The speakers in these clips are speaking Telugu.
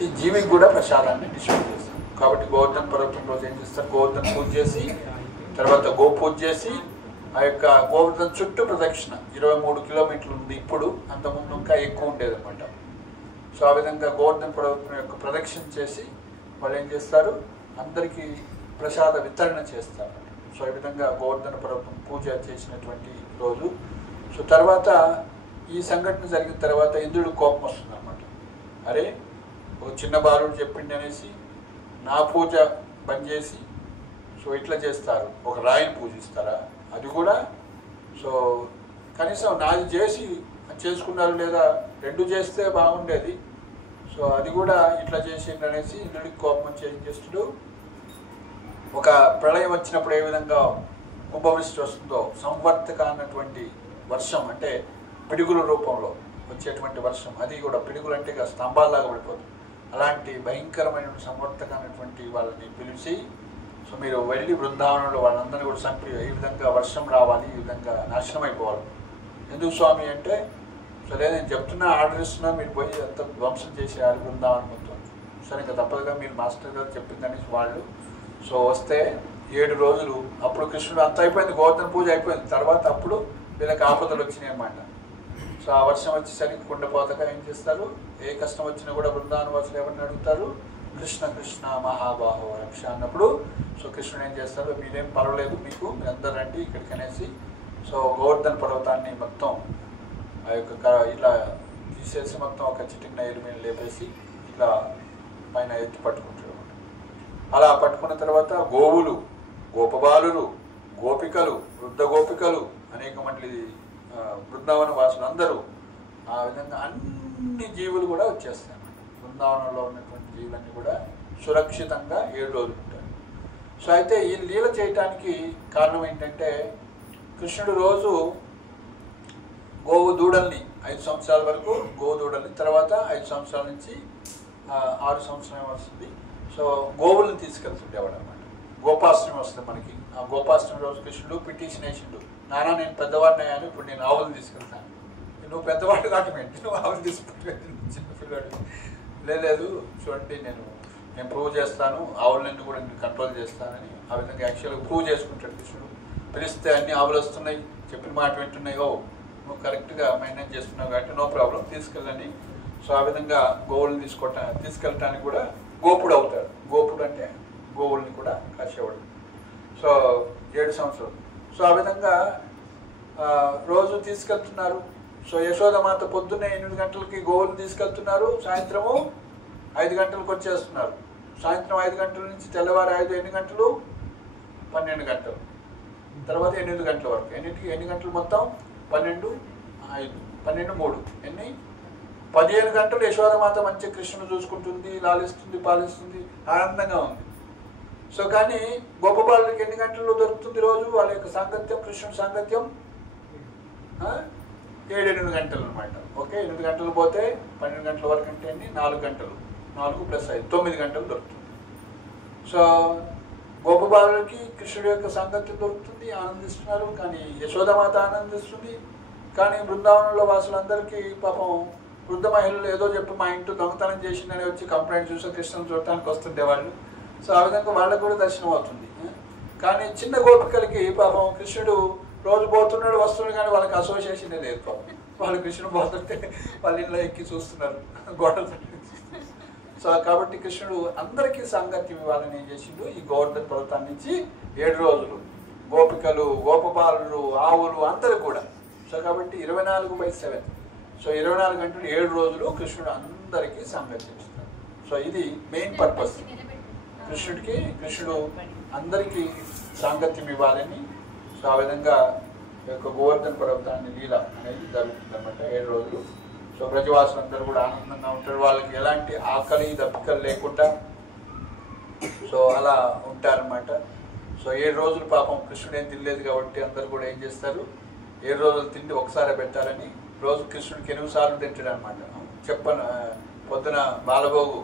ప్రతి జీవికి కూడా ప్రసాదాన్ని డిస్ట్రిబ్యూట్ చేస్తారు. కాబట్టి గోవర్ధన పర్వతం రోజు ఏం చేస్తారు, గోవర్ధన పూజ చేసి తర్వాత గో పూజ చేసి ఆ యొక్క గోవర్ధన చుట్టూ ప్రదక్షిణ 23 కిలోమీటర్లు ఉంది ఇప్పుడు, అంతకుముందు ఇంకా ఎక్కువ ఉండేది అనమాట. సో ఆ విధంగా గోవర్ధన పర్వతం యొక్క ప్రదక్షిణ చేసి వాళ్ళు ఏం చేస్తారు, అందరికీ ప్రసాద వితరణ చేస్తారు. సో ఈ విధంగా గోవర్ధన పర్వతం పూజ చేసినటువంటి రోజు. సో తర్వాత ఈ సంఘటన జరిగిన తర్వాత ఇంద్రుడు కోపం వస్తుంది అన్నమాట. అరే ఒక చిన్న బాలుడు చెప్పిండి అనేసి నా పూజ బంద్ చేసి సో ఇట్లా చేస్తారు, ఒక రాయిని పూజిస్తారా, అది కూడా సో కనీసం నాది చేసి చేసుకున్నారు లేదా రెండు చేస్తే బాగుండేది, సో అది కూడా ఇట్లా చేసిండు అనేసి ఇంద్రుడికి కోపం వచ్చి ఏం చేస్తుడు, ఒక ప్రళయం వచ్చినప్పుడు ఏ విధంగా కుంభవృష్టి వస్తుందో సంవర్తక అన్నటువంటి వర్షం, అంటే పిడుగుల రూపంలో వచ్చేటువంటి వర్షం, అది కూడా పిడుగులు అంటే ఇక స్తంభాల్లాగా పడిపోతుంది, అలాంటి భయంకరమైన సంవర్తక అన్నటువంటి వాళ్ళని పిలిచి సో మీరు వెళ్ళి బృందావనంలో వాళ్ళందరినీ కూడా చంపి ఈ విధంగా వర్షం రావాలి, ఈ విధంగా నాశనం అయిపోవాలి. ఎందుకు స్వామి అంటే, సరే నేను చెప్తున్నా, ఆర్డర్ ఇస్తున్నా, మీరు పోయి అంత ధ్వంసం చేసేయాలి బృందావనం మొత్తం. సరే ఇంకా తప్పదుగా మీరు మాస్టర్ గారు చెప్పిందని వాళ్ళు సో వస్తే 7 రోజులు అప్పుడు కృష్ణుడు అంత అయిపోయింది, గోవర్ధన పూజ అయిపోయింది. తర్వాత అప్పుడు వీళ్ళకి ఆపదలు వచ్చినాయి అన్నమాట. సో ఆ వర్షం వచ్చేసరికి కుండపోతగా ఏం చేస్తారు, ఏ కష్టం వచ్చినా కూడా బృందావన వాసులు ఎవరిని అడుగుతారు, కృష్ణ కృష్ణ మహాబాహో రక్ష అన్నప్పుడు సో కృష్ణుడు ఏం చేస్తారు, మీరేం పర్వాలేదు, మీకు మీరందరూ రండి ఇక్కడికి అనేసి సో గోవర్ధన పర్వతాన్ని మొత్తం ఆ యొక్క ఇలా తీసేసి మొత్తం ఒక చిటికి నైరు మీద లేపేసి ఇట్లా పైన ఎత్తి పట్టుకుంటారు. అలా పట్టుకున్న తర్వాత గోవులు, గోపబాలురు, గోపికలు, వృద్ధ గోపికలు, అనేక మంది బృందావన వాసులు అందరూ, ఆ విధంగా అన్ని జీవులు కూడా వచ్చేస్తాయి అన్నమాట. బృందావనంలో ఉన్నటువంటి జీవులన్నీ కూడా సురక్షితంగా 7 రోజులు ఉంటారు. సో అయితే ఈ లీల చేయటానికి కారణం ఏంటంటే, కృష్ణుడు రోజు గోవు దూడల్ని 5 సంవత్సరాల వరకు గోవు దూడల్ని, తర్వాత 5 సంవత్సరాల నుంచి 6 సంవత్సరం వస్తుంది సో గోవుల్ని తీసుకెళ్తుండేవాడు అనమాట. గోపాష్టమి వస్తుంది మనకి. ఆ గోపాష్టమి రోజు కృష్ణుడు పిటిషన్ వేసిండు, నానా నేను పెద్దవాడిని అయ్యాను, ఇప్పుడు నేను ఆవులను తీసుకెళ్తాను. నువ్వు పెద్దవాడు కాకమేంటి, నువ్వు ఆవులు తీసుకుంటే చిన్నపిల్లాడు. లేదు చూడండి, నేను ప్రూవ్ చేస్తాను, ఆవులన్నీ కూడా నేను కంట్రోల్ చేస్తానని ఆ విధంగా యాక్చువల్గా ప్రూవ్ చేసుకుంటాడు కృష్ణుడు. పిలిస్తే అన్ని ఆవులు వస్తున్నాయి, చెప్పిన మాట వింటున్నాయి, ఓ నువ్వు కరెక్ట్గా మెయింటైన్ చేస్తున్నావు కాబట్టి నో ప్రాబ్లం తీసుకెళ్ళని. సో ఆ విధంగా గోవులను తీసుకెళ్ళటానికి కూడా గోపుడు అవుతాడు. గోపుడు అంటే గోవుల్ని కూడా కాసేవాడు. సో 7 సంవత్సరాలు. సో ఆ విధంగా రోజు తీసుకెళ్తున్నారు. సో యశోదమాత పొద్దున్నే 8 గంటలకి గోవులు తీసుకెళ్తున్నారు, సాయంత్రము 5 గంటలకు వచ్చేస్తున్నారు. సాయంత్రం 5 గంటల నుంచి తెల్లవారు 8 గంటలు 12 గంటలు, తర్వాత 8 గంటల వరకు. ఎన్ని గంటలు మొత్తం 12, 5, 12, 3 15 గంటలు యశోదమాత మంచి కృష్ణుడు చూసుకుంటుంది, లాలిస్తుంది, పాలిస్తుంది, ఆనందంగా ఉంది. సో కానీ గోపబాలుడికి ఎన్ని గంటల్లో దొరుకుతుంది రోజు వాళ్ళ యొక్క సాంగత్యం, కృష్ణుడి సాంగత్యం 7-8 గంటలు అనమాట. ఓకే, 8 గంటలు పోతే 12 గంటల వరకు అంటే 4 గంటలు, 4 + 5 9 గంటలు దొరుకుతుంది. సో గోపబాలుడికి కృష్ణుడి యొక్క సాంగత్యం దొరుకుతుంది, ఆనందిస్తున్నారు. కానీ యశోదమాత ఆనందిస్తుంది. కానీ బృందావనంలో వాసులందరికీ పాపం వృద్ధ మహిళలు ఏదో చెప్పి మా ఇంట్లో దొంగతనం చేసిందని వచ్చి కంప్లైంట్ చూసి కృష్ణుని చూడటానికి వస్తుండే వాళ్ళు. సో ఆ విధంగా వాళ్ళకు కూడా దర్శనం అవుతుంది. కానీ చిన్న గోపికలకి పాపం కృష్ణుడు రోజు పోతున్నాడు వస్తున్నాడు, కానీ వాళ్ళకి అసోసియేషన్ లేదు. పాపం వాళ్ళు కృష్ణుడు పోతుంటే వాళ్ళ ఇళ్ళ ఎక్కి చూస్తున్నారు గోడలు. సో కాబట్టి కృష్ణుడు అందరికీ సాంగత్యం ఇవ్వాలని ఏం చేసిండు, ఈ గోవర్ధన పర్వతాన్ని నుంచి 7 రోజులు గోపికలు, గోపబాలురు, ఆవులు అందరూ కూడా. సో కాబట్టి 24/7. సో 24 గంటలు 7 రోజులు కృష్ణుడు అందరికీ సాంగత్యం ఇస్తాడు. సో ఇది మెయిన్ పర్పస్. కృష్ణుడు అందరికీ సాంగత్యం ఇవ్వాలని. సో ఆ విధంగా యొక్క గోవర్ధన పర్వతాన్ని లీల అనేది జరుగుతుంది అన్నమాట 7 రోజులు. సో బ్రజవాసులందరూ కూడా ఆనందంగా ఉంటారు, వాళ్ళకి ఎలాంటి ఆకలి దప్పికలు లేకుండా సో అలా ఉంటారన్నమాట. సో 7 రోజులు పాపం కృష్ణుడు ఏం తినలేదు కాబట్టి అందరూ కూడా ఏం చేస్తారు, 7 రోజులు తిండి ఒకసారి పెట్టాలని రోజు కృష్ణుడికి 8 సార్లు తింటాడు అనమాట. చెప్పను, పొద్దున బాలభోగు,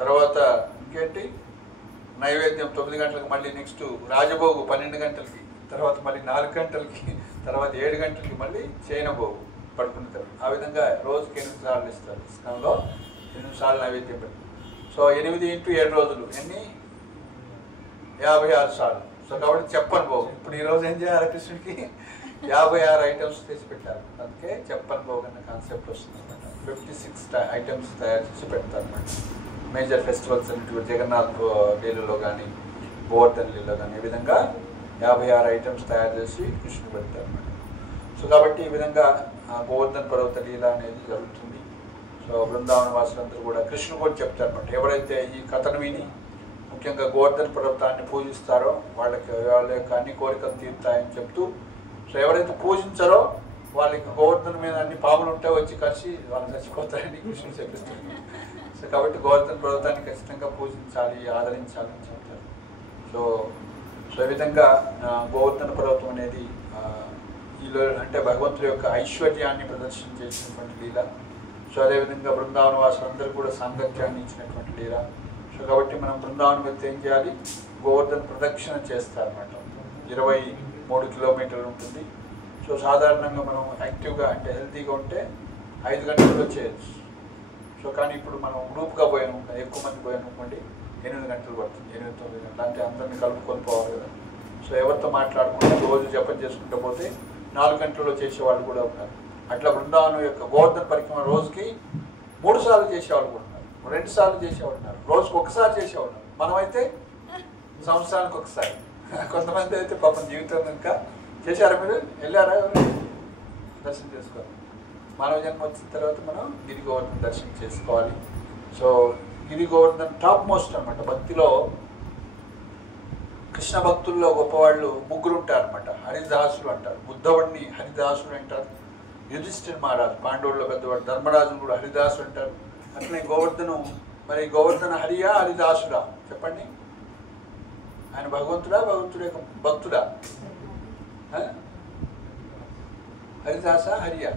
తర్వాత ఇంకేంటి నైవేద్యం 9 గంటలకు, మళ్ళీ నెక్స్ట్ రాజభోగు 12 గంటలకి, తర్వాత మళ్ళీ 4 గంటలకి, తర్వాత 7 గంటలకి మళ్ళీ శయనభోగు పడుకుంటారు. ఆ విధంగా రోజుకి 8 సార్లు ఇస్తారు. ఇస్కాన్లో 8 సార్లు నైవేద్యం పెడతారు. సో 8 × 7 రోజులు ఎన్ని 56 సార్లు. సో కాబట్టి చెప్పను భోగ్. ఇప్పుడు ఈరోజు ఏం చేయాలి, కృష్ణుడికి 56 ఐటమ్స్ చేసి పెట్టారు. అందుకే చెప్పను భోగ్ అన్న కాన్సెప్ట్ వస్తుంది అనమాట. 56 ఐటమ్స్ తయారు చేసి పెడతారు అనమాట. మేజర్ ఫెస్టివల్స్ అన్నిటి జగన్నాథ్ లీలలో కానీ గోవర్ధన్ లీలలో కానీ ఈ విధంగా 56 ఐటమ్స్ తయారు చేసి కృష్ణుడు పెడతారు అనమాట. సో కాబట్టి ఈ విధంగా గోవర్ధన్ పర్వత లీల అనేది జరుగుతుంది. సో బృందావన వాసులందరూ కూడా కృష్ణుడు కూడా చెప్తారు అనమాట. ఎవరైతే ఈ కథను విని ముఖ్యంగా గోవర్ధన్ పర్వతాన్ని పూజిస్తారో వాళ్ళ యొక్క అన్ని కోరికలు తీరుతాయని చెప్తూ, సో ఎవరైతే పూజించారో వాళ్ళకి గోవర్ధన్ మీద అన్ని పాములు ఉంటే వచ్చి కలిసి వాళ్ళు చచ్చిపోతారని కృష్ణుడు చెప్పిస్తారు. సో కాబట్టి గోవర్ధన్ పర్వతాన్ని ఖచ్చితంగా పూజించాలి, ఆదరించాలని చెప్తారు. సో ఈ విధంగా గోవర్ధన పర్వతం అనేది ఈలో అంటే భగవంతుడి యొక్క ఐశ్వర్యాన్ని ప్రదర్శన చేసినటువంటి లీల. సో అదేవిధంగా బృందావన వాసులందరూ కూడా సాంగత్యాన్ని ఇచ్చినటువంటి లీల. సో కాబట్టి మనం బృందావనం వెళ్తే ఏం చేయాలి, గోవర్ధన ప్రదక్షిణ చేస్తారన్నమాట. 23 కిలోమీటర్లు ఉంటుంది. సో సాధారణంగా మనం యాక్టివ్గా అంటే హెల్తీగా ఉంటే 5 గంటల్లో చేయొచ్చు. సో కానీ ఇప్పుడు మనం గ్రూప్గా పోయాను, ఎక్కువ మంది పోయాను అనుకోండి, 8 గంటలు పడుతుంది, 8-9 గంటలు. అంటే అందరినీ కలుపుకొని పోవాలి కదా. సో ఎవరితో మాట్లాడుకుంటే రోజు జపం చేసుకుంటూ పోతే 4 గంటల్లో చేసేవాళ్ళు కూడా ఉన్నారు. అట్లా బృందావనం యొక్క గోవర్ధన పరిక్రమ రోజుకి 3 సార్లు చేసేవాళ్ళు కూడా ఉన్నారు, 2 సార్లు చేసేవాళ్ళు ఉన్నారు, రోజుకి 1 సారి చేసేవాళ్ళు ఉన్నారు. మనమైతే సంవత్సరానికి 1 సారి. కొంతమంది అయితే పాపం జీవితం ఇంకా చేశారా, మీరు వెళ్ళారా, దర్శనం చేసుకోవాలి. మానవ జన్మ వచ్చిన తర్వాత మనం గిరి గోవర్ధన దర్శనం చేసుకోవాలి. సో గిరి గోవర్ధన్ టాప్ మోస్ట్ అనమాట. భక్తిలో కృష్ణ భక్తుల్లో గొప్పవాళ్ళు 3 ఉంటారనమాట. హరిదాసులు అంటారు, బుద్ధవుడిని హరిదాసుడు అంటారు, యుధిష్ఠిర్ మహారాజు పాండవుల్లో పెద్దవాడు, ధర్మరాజును కూడా హరిదాసుడు అంటారు. అట్లనే గోవర్ధను, మరి గోవర్ధన హరియా హరిదాసుడా చెప్పండి? ఆయన భగవంతుడా, భగవంతుడి యొక్క భక్తుడా? హరిదాస హరియా?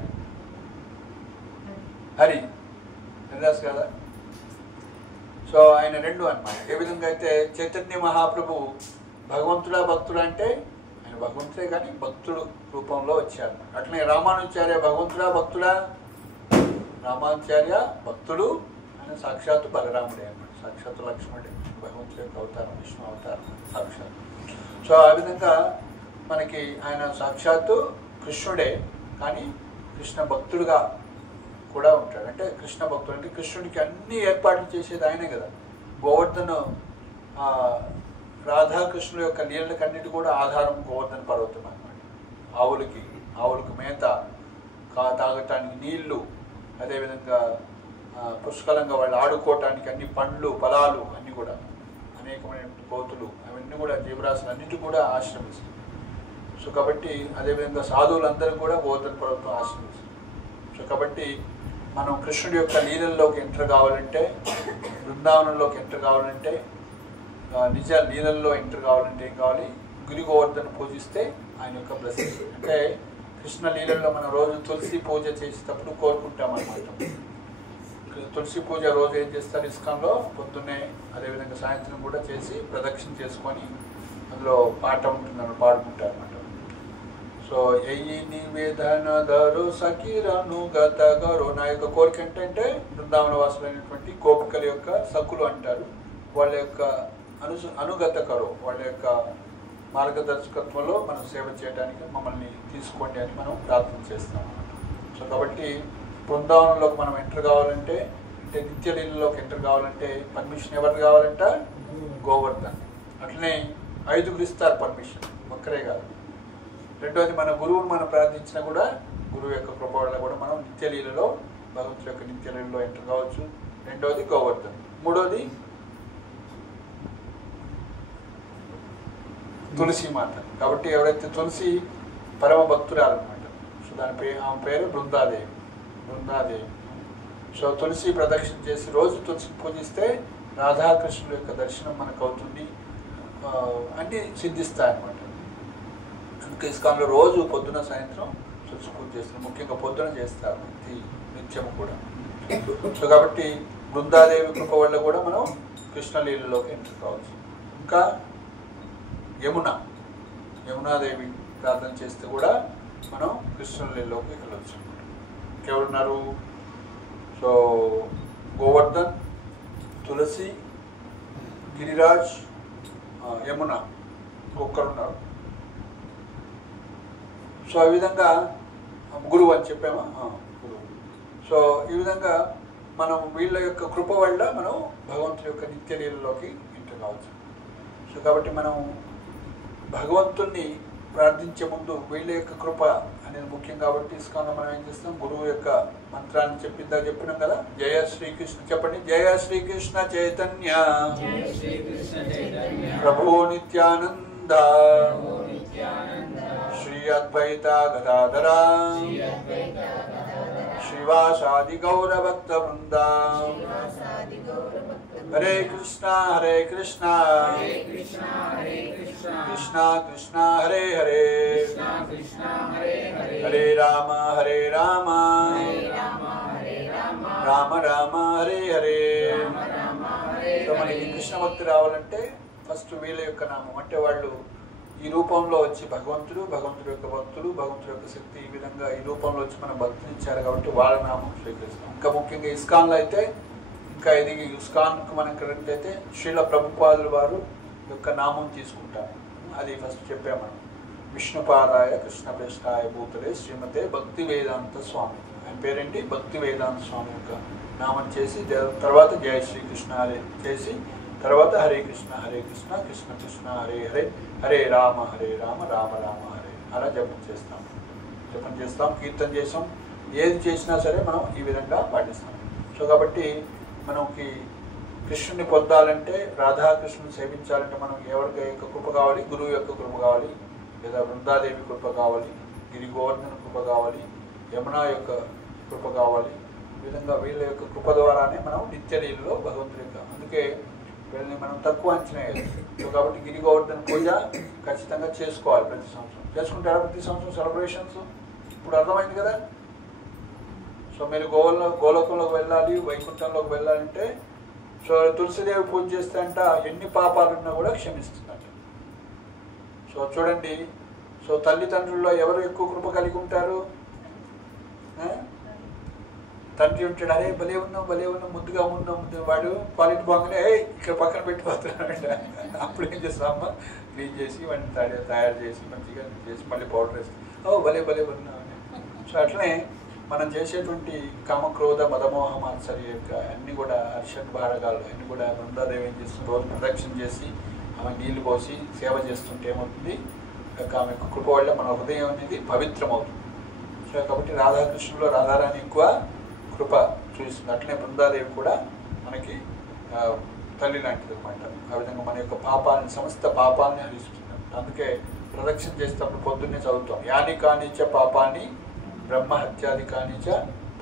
హరిదాస్ కదా. సో ఆయన 2 అన్నమాట. ఏ విధంగా అయితే చైతన్య మహాప్రభు భగవంతుడా భక్తుడా అంటే ఆయన భగవంతుడే కానీ భక్తుడు రూపంలో వచ్చారు. అట్లనే రామానుచార్య భగవంతుడా భక్తుడా? రామానుచార్య భక్తుడు, ఆయన సాక్షాత్తు బలరాముడే అన్నమాట, సాక్షాత్తు లక్ష్మణుడే, భగవంతుడి యొక్క అవతారం, విష్ణు అవతారం సాక్షాత్తు. సో ఆ విధంగా మనకి ఆయన సాక్షాత్తు కృష్ణుడే కానీ కృష్ణ భక్తుడుగా కూడా ఉంటాడు. అంటే కృష్ణ భక్తుడు అంటే కృష్ణుడికి అన్ని ఏర్పాట్లు చేసేది ఆయనే కదా. గోవర్ధను రాధాకృష్ణుల యొక్క నీళ్ళకన్నిటి కూడా ఆధారం గోవర్ధన పర్వతం అన్నమాట. ఆవులకు మేత, తాగటానికి నీళ్లు, అదేవిధంగా పుష్కలంగా వాళ్ళు ఆడుకోవటానికి అన్ని పండ్లు ఫలాలు అన్నీ కూడా, అనేకమైన కోతులు అవన్నీ కూడా జీవరాశులు అన్నిటి కూడా ఆశ్రమిస్తుంది. సో కాబట్టి అదేవిధంగా సాధువులందరూ కూడా గోవర్ధన పర్వతం ఆశ్రమిస్తుంది. సో కాబట్టి మనం కృష్ణుడి యొక్క లీలల్లోకి ఎంటర్ కావాలంటే, బృందావనంలోకి ఎంటర్ కావాలంటే, నిజ లీలల్లో ఎంటర్ కావాలంటే ఏం కావాలి, గిరి గోవర్ధన పూజిస్తే ఆయన యొక్క బ్లెస్సింగ్. అంటే కృష్ణ లీలల్లో మనం రోజు తులసి పూజ చేసేటప్పుడు కోరుకుంటాం అన్నమాట. తులసి పూజ రోజు ఏం చేస్తారు, ఇస్కాన్లో పొద్దున్నే అదేవిధంగా సాయంత్రం కూడా చేసి ప్రదక్షిణ చేసుకొని అందులో పాట ఉంటుందని పాడుకుంటారు అన్నమాట. సో ఎయ్యి నివేదన ధరు సఖీరను గత గౌరవ, నా యొక్క కోరిక ఏంటంటే బృందావన వాసులైనటువంటి గోపికల యొక్క సఖులు అంటారు, వాళ్ళ యొక్క అనుగత కరో, వాళ్ళ యొక్క మార్గదర్శకత్వంలో మనం సేవ చేయడానికి మమ్మల్ని తీసుకోండి అని మనం ప్రార్థన చేస్తాం అన్నమాట. సో కాబట్టి బృందావనంలోకి మనం ఎంటర్ కావాలంటే, అంటే నిత్యలీలలోకి ఎంటర్ కావాలంటే పర్మిషన్ ఎవరు కావాలంట, గోవర్ధన్. అట్లనే 5 ఇస్తారు పర్మిషన్, ఒక్కరే కాదు. రెండోది మన గురువుని మనం ప్రార్థించినా కూడా గురువు యొక్క కృప వల్ల కూడా మనం నిత్యలీలలో భగవంతుడి యొక్క నిత్యలీలలో ఎంటర్ కావచ్చు. రెండోది గోవర్ధన్. మూడోది తులసి మాత. కాబట్టి ఎవరైతే తులసి పరమ భక్తురాలన్నమాట. సో ఆమె పేరు బృందాదేవి. సో తులసి ప్రదక్షిణ చేసి రోజు తులసిని పూజిస్తే రాధాకృష్ణుల యొక్క దర్శనం మనకు అవుతుంది, అన్నీ సిద్ధిస్తాయన్నమాట. అందుకే ఇస్కాన్లో రోజు పొద్దున సాయంత్రం తులసి పూజ చేస్తారు, ముఖ్యంగా పొద్దున చేస్తారు నిత్యం కూడా. సో కాబట్టి బృందాదేవి కృప వల్ల కూడా మనం కృష్ణలీలలోకి ఎంటర్ కావచ్చు. ఇంకా యమునాదేవి ప్రార్థన చేస్తే కూడా మనం కృష్ణలీలలోకి వెళ్ళవచ్చు. ఇంకెవరున్నారు? సో గోవర్ధన్, తులసి, గిరిరాజ్, యమున ఒక్కరున్నారు. సో ఈ విధంగా గురువు అని చెప్పామా, గురువు. సో ఈ విధంగా మనం వీళ్ళ యొక్క కృప వల్ల మనం భగవంతుడి యొక్క నిత్యలీలలోకి ఎంటర్ కావచ్చు. సో కాబట్టి మనం భగవంతుణ్ణి ప్రార్థించే ముందు వీళ్ళ యొక్క కృప అనేది ముఖ్యం. కాబట్టి ఇస్కాన్లో మనం ఏం చేస్తాం, గురువు యొక్క మంత్రాన్ని చెప్పినాం కదా. జయ శ్రీకృష్ణ చెప్పండి. జయ శ్రీకృష్ణ చైతన్య ప్రభు నిత్యానంద శ్రీ అద్వైత గదాధర శ్రీవాసాది గౌర భక్త వృంద. హరే కృష్ణ కృష్ణ కృష్ణ హరే హరే హరే రామ రామ రామ హరే హరే. సో మనకి కృష్ణ భక్తి రావాలంటే ఫస్ట్ వీళ్ళ యొక్క నామం, అంటే వాళ్ళు ఈ రూపంలో వచ్చి భగవంతుడు యొక్క భక్తులు, భగవంతుడి యొక్క శక్తి, ఈ విధంగా ఈ రూపంలో వచ్చి మన భక్తులు ఇచ్చారు కాబట్టి వాళ్ళ నామం స్వీకరిస్తాం. ఇంకా ముఖ్యంగా ఇస్కాన్లో అయితే ఇంకా ఇది ఇస్కాన్కు మనం అయితే శ్రీల ప్రభుపాదులు వారు యొక్క నామం తీసుకుంటారు. అది ఫస్ట్ చెప్పాము మనం. విష్ణుపాదాయ కృష్ణ ప్రేష్టాయ భూతలే శ్రీమతే భక్తి వేదాంత స్వామి. ఆయన పేరేంటి? భక్తి వేదాంత స్వామి యొక్క నామం చేసి తర్వాత జయ శ్రీకృష్ణ హరే చేసి తర్వాత హరే కృష్ణ కృష్ణ కృష్ణ హరే హరే హరే రామ రామ రామ హరే అలా జపం చేస్తాం, కీర్తన చేస్తాం. ఏది చేసినా సరే మనం ఈ విధంగా పాటిస్తాం. సో కాబట్టి మనకి కృష్ణుని పొందాలంటే, రాధాకృష్ణుని సేవించాలంటే మనం ఎవరికి యొక్క కృప కావాలి? గురువు యొక్క కృప కావాలి, లేదా బృందాదేవి కృప కావాలి, గిరి గోవర్ధన కృప కావాలి, యమున యొక్క కృప కావాలి. ఈ విధంగా వీళ్ళ యొక్క కృప ద్వారానే మనం నిత్యలీలలో భగవంతుడి యొక్క, అందుకే వీళ్ళని మనం తక్కువ అంచనా వేయాలి. సో కాబట్టి గిరి గోవర్ధన పూజ ఖచ్చితంగా చేసుకోవాలి ప్రతి సంవత్సరం. చేసుకుంటారా ప్రతి సంవత్సరం సెలబ్రేషన్స్? ఇప్పుడు అర్థమైంది కదా. సో మీరు గోలోకంలోకి వెళ్ళాలి, వైకుంఠంలోకి వెళ్ళాలంటే సో తులసిదేవి పూజ చేస్తే అంట ఎన్ని పాపాలున్నా కూడా క్షమిస్తుందంట. సో చూడండి, సో తల్లిదండ్రుల్లో ఎవరు ఎక్కువ కృప కలిగి ఉంటారు? తండ్రి ఉంటాడు, అరే భలే ఉన్నాం ముద్దుగా ఉన్నాం, వాడు క్వాలిటీ బాగానే ఇక్కడ పక్కన పెట్టిపోతున్నాడు. అప్పుడు ఏం చేస్తామమ్మా, క్లీన్ చేసి వాడిని తయారు చేసి మంచిగా చేసి మళ్ళీ పౌడర్ వేసి భలే ఉన్నాం. సో అట్లనే మనం చేసేటువంటి కామక్రోధ మదమోహ మాత్సర్య యొక్క అన్ని కూడా హర్షడ్ భారగాలు అన్ని కూడా బృందాదేవి ఏం చేస్తుంది, రోజు ప్రదక్షిణ చేసి ఆమె నీళ్లు పోసి సేవ చేస్తుంటే ఏమవుతుంది, ఆమె యొక్క కృప వల్ల మన హృదయం అనేది పవిత్రమవుతుంది. సో కాబట్టి రాధాకృష్ణులో రాధారాణి ఎక్కువ కృప చూపిస్తుంది. అట్లనే బృందాదేవి కూడా మనకి తల్లి లాంటిది అనమాట. ఆ విధంగా మన యొక్క పాపాలని, సమస్త పాపాలని హరిస్తుంది. అందుకే ప్రదక్షిణ చేసేటప్పుడు పొద్దున్నే చదువుతాం, యాని కానిచ పాపాన్ని బ్రహ్మహత్యాది కానిచ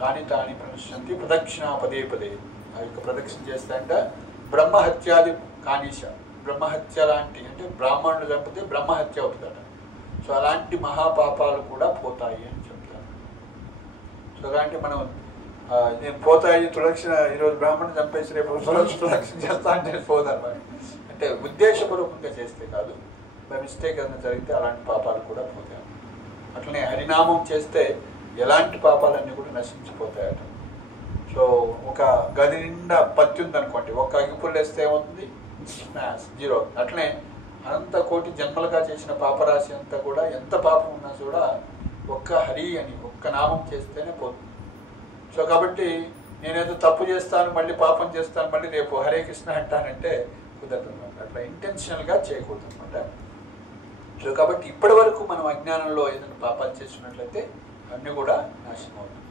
తాని ప్రణశ్యంతి ప్రదక్షిణ పదే. ఆ యొక్క ప్రదక్షిణ చేస్తే అంటే బ్రహ్మహత్యాది కానిచ, బ్రహ్మహత్య లాంటి అంటే బ్రాహ్మణులు చంపితే బ్రహ్మహత్య అవుతుందట. సో అలాంటి మహాపాపాలు కూడా పోతాయి అని చెప్తారు. సో అలాంటి మనం నేను పోతాయి ప్రదక్షిణ, ఈరోజు బ్రాహ్మణులు చంపేసి రేపు ప్రదక్షిణ చేస్తా అంటే పోదన్నమాట. అంటే ఉద్దేశపూర్వకంగా చేస్తే కాదు, బై మిస్టేక్ ఏదైనా జరిగితే అలాంటి పాపాలు కూడా పోతాయి. అట్లనే హరినామం చేస్తే ఎలాంటి పాపాలన్నీ కూడా నశించిపోతాయట. సో ఒక గది నిండా పత్తి ఉందనుకోండి, ఒక అగ్గిపుల్లు వేస్తే ఏమవుతుంది? జీరో. అట్లనే అనంత కోటి జన్మలుగా చేసిన పాపరాశి అంతా కూడా, ఎంత పాపం ఉన్నా కూడా ఒక్క హరి అని ఒక్క నామం చేస్తేనే పోతుంది. సో కాబట్టి నేనేదో తప్పు చేస్తాను, మళ్ళీ పాపం చేస్తాను, మళ్ళీ రేపు హరే కృష్ణ అంటానంటే కుదరదు అనమాట. అట్లా ఇంటెన్షనల్గా చేయకూడదు అనమాట. సో కాబట్టి ఇప్పటి వరకు మనం అజ్ఞానంలో ఏదైనా పాపాలు చేస్తున్నట్లయితే అన్నీ కూడా నాశనం అవుతుంది.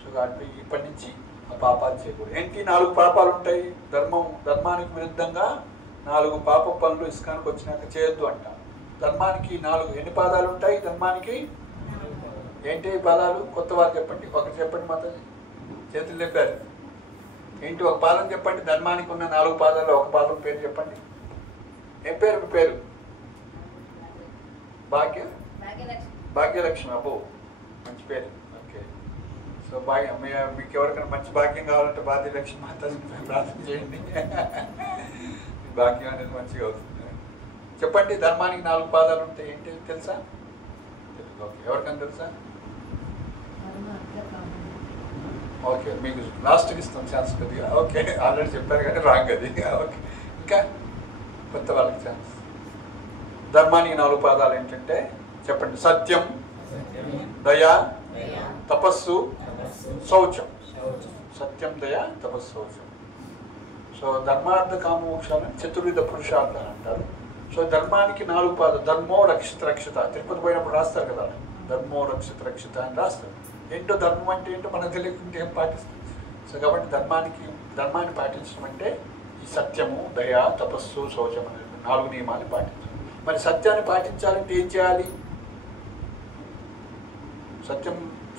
సో కాబట్టి ఇప్పటి నుంచి ఆ పాపాలు చేయకూడదు. ఏంటి 4 పాపాలు ఉంటాయి? ధర్మానికి విరుద్ధంగా 4 పాప పనులు ఇస్కానికి వచ్చినాక చేయొద్దు అంట. ధర్మానికి 4 ఎన్ని పాదాలు ఉంటాయి? ధర్మానికి ఏంటి పాదాలు? కొత్త వారు చెప్పండి, ఒకటి చెప్పండి. మాతాజీ చేతులు చెప్పారు. ఏంటి ఒక పాదం చెప్పండి. ధర్మానికి ఉన్న 4 పాదాల్లో ఒక పాదం పేరు చెప్పండి. ఏం పేరు? మీ పేరు? భాగ్యలక్ష్మి. అబ్బో మంచి పేరు. ఓకే. సో మీకు ఎవరికైనా మంచి భాగ్యం కావాలంటే భాగ్యలక్ష్మి మాతాజీ ప్రార్థన చేయండి. భాగ్యం అనేది మంచిగా అవుతుంది. చెప్పండి, ధర్మానికి 4 పాదాలు ఉంటాయి. ఏంటి తెలుసా? ఓకే, ఎవరికైనా తెలుసా? ఓకే, మీకు లాస్ట్కి ఇస్తాం ఛాన్స్ కొద్దిగా. ఓకే, ఆల్రెడీ చెప్పారు కానీ రాంగ్ అది. ఓకే, ఇంకా కొత్త వాళ్ళకి ఛాన్స్. ధర్మానికి 4 పాదాలు ఏంటంటే చెప్పండి. సత్యం, దయ, తపస్సు, శౌచం. సత్యం, దయ, తపస్సు, శౌచం. సో ధర్మార్థ కామోక్షాలని చతుర్విధ పురుషార్థాలు అంటారు. సో ధర్మానికి 4 పాదాలు. ధర్మో రక్షిత రక్షిత, తిరుపతి పోయినప్పుడు రాస్తారు కదా, ధర్మో రక్షిత రక్షిత అని రాస్తారు. ఏంటో ధర్మం అంటే ఏంటో మనకు తెలియకుంటే ఏం పాటిస్తాం. సో కాబట్టి ధర్మాన్ని పాటించడం అంటే ఈ సత్యము, దయ, తపస్సు, శౌచం అనే 4 నియమాలు పాటించాలి. మరి సత్యాన్ని పాటించాలంటే ఏం చేయాలి?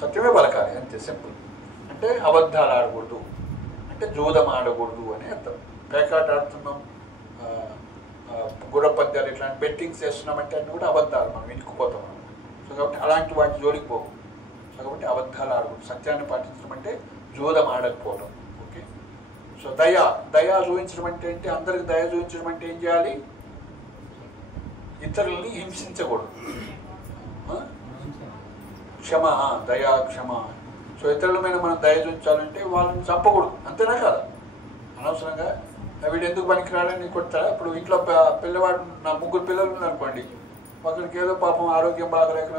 సత్యమే పలకాలి, అంతే, సింపుల్. అంటే అబద్ధాలు ఆడకూడదు, అంటే జూదం ఆడకూడదు అని అర్థం. పేకాట ఆడుతున్నాం, గుర్రపద్యాలు ఇట్లాంటి బెట్టింగ్స్ చేస్తున్నామంటే అన్నీ కూడా అబద్ధాలు, మనం ఇనుక్కుపోతాం మనం. సో కాబట్టి అలాంటి వాటి జోలికి పోవు. సో కాబట్టి అబద్ధాలు ఆడకూడదు. సత్యాన్ని పాటించడం అంటే జూదం ఆడకపోవడం. ఓకే. సో దయ చూపించడం అంటే ఏంటి? అందరికి దయ చూపించడం అంటే ఏం చేయాలి? ఇతరులని హింసించకూడదు. క్షమ, దయా, క్షమ. సో ఇతరుల మీద మనం దయ చూపించాలంటే వాళ్ళని చంపకూడదు, అంతేనా కదా? అనవసరంగా వీడు ఎందుకు పనికిరాడని కొడతారా? ఇప్పుడు ఇంట్లో పిల్లవాడు, నా 3 పిల్లలు ఉన్నారనుకోండి, ఒకరికి ఏదో పాపం ఆరోగ్యం బాగలేక